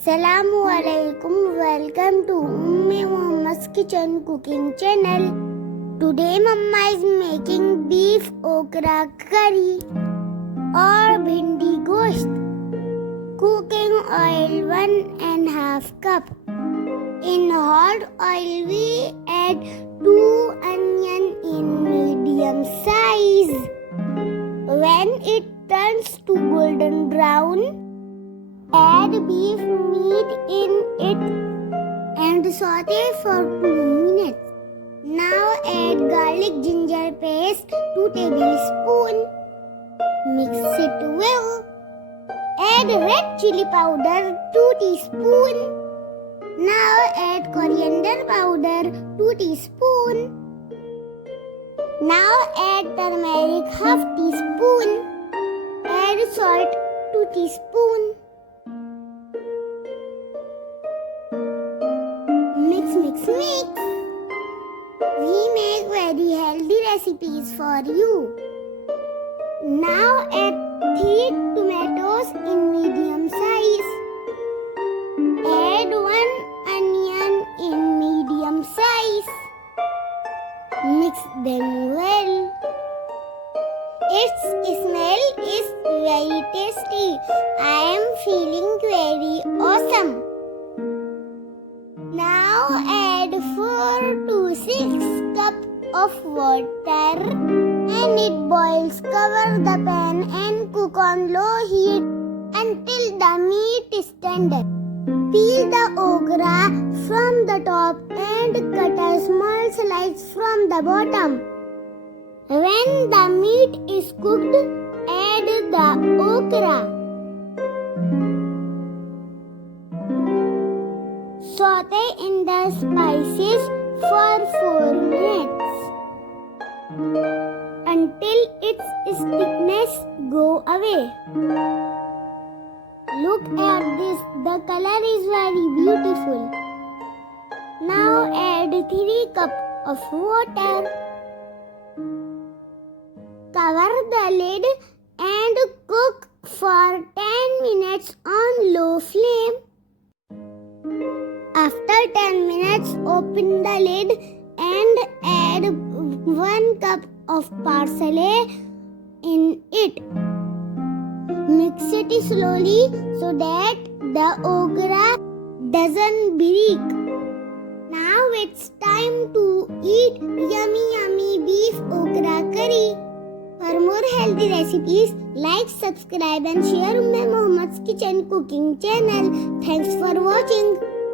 Assalamu alaikum. Welcome to Umme Muhammad's kitchen cooking channel. Today Mama is making beef okra curry or Bhindi Gosht. Cooking oil 1.5 cup. In hot oil we add 2 onions in medium size. When it turns to golden brown, add beef meat in it and saute for 2 minutes. Now add garlic ginger paste 2 tablespoons. Mix it well. Add red chili powder 2 teaspoons. Now add coriander powder 2 teaspoons. Now add turmeric half teaspoon. Add salt 2 teaspoons. Mix. We make very healthy recipes for you. Now add 3 tomatoes in medium size. Add 1 onion in medium size. Mix them well. Its smell is very tasty. I am feeling very awesome. Now add 4 to 6 cups of water and it boils. Cover the pan and cook on low heat until the meat is tender. Peel the okra from the top and cut a small slice from the bottom. When the meat is cooked, add the okra. Saute in the spices for 4 minutes until its thickness go away. Look at this, the color is very beautiful. Now add 3 cups of water. Cover the lid and cook for 10 minutes on low flame. After 10 minutes, open the lid and add 1 cup of parsley in it. Mix it slowly so that the okra doesn't break. Now it's time to eat yummy beef okra curry. For more healthy recipes, like, subscribe and share Umme Muhammad's kitchen cooking channel. Thanks for watching.